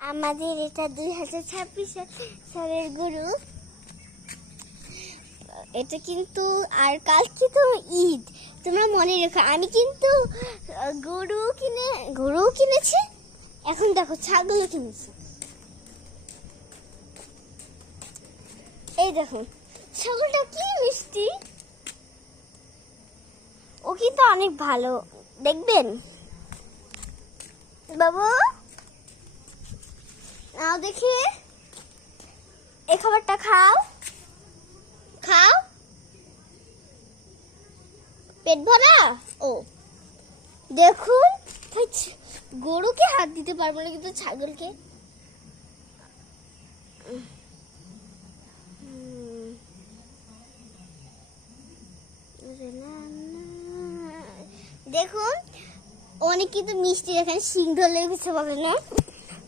আমাদের এটা 2026 সালের গরু। এটা কিন্তু আর কালকে তো ঈদ, তোমরা মনে রেখো। আমি কিন্তু গরু কিনেছি, এখন দেখো ছাগলও কিনেছি। এই দেখো ছাগলটা কি মিষ্টি, ও কিন্তু অনেক ভালো, দেখবেন বাবু। নাও দেখি, এই খাবারটা খাও, খাও, পেট ভরা। ও দেখুন, গরুকে হাত দিতে পারবো না, কিন্তু ছাগলকে। দেখুন অনেক কিন্তু মিষ্টি, এখানে সিং ধরলে কিছু বলে না।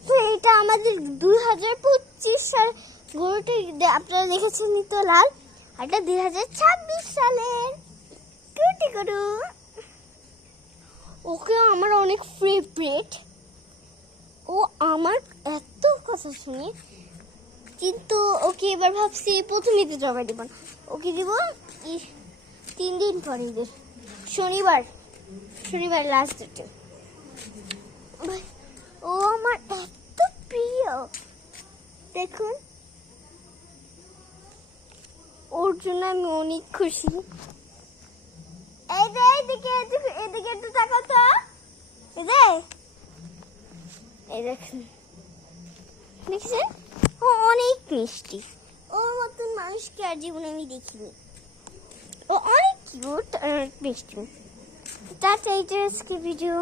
তো এটা আমাদের 2025 সাল গরুটি, আপনারা দেখেছেন তো লাল, আর এটা 2026 সালের কুটি গরু। ওকে আমার অনেক ফেভারিট, ও আমার এত কথা শুনে। কিন্তু ওকে এবার ভাবছি প্রথম ঈদে জমা দিব না, ওকে দিব 3 দিন পরে, ঈদের শনিবার লাস্ট ডেটে। ও আমার এত প্রিয়, দেখুন ওর জন্য আমি অনেক খুশি। এদিকে একটু তাকাও তো, এই দেখুন, দেখছেন ও অনেক মিষ্টি, ওর মতন মানুষকে আর জীবনে আমি দেখিনি। ও অনেক কিউট আর অনেক মিষ্টি। টাটা, এটা আজকে ভিডিও।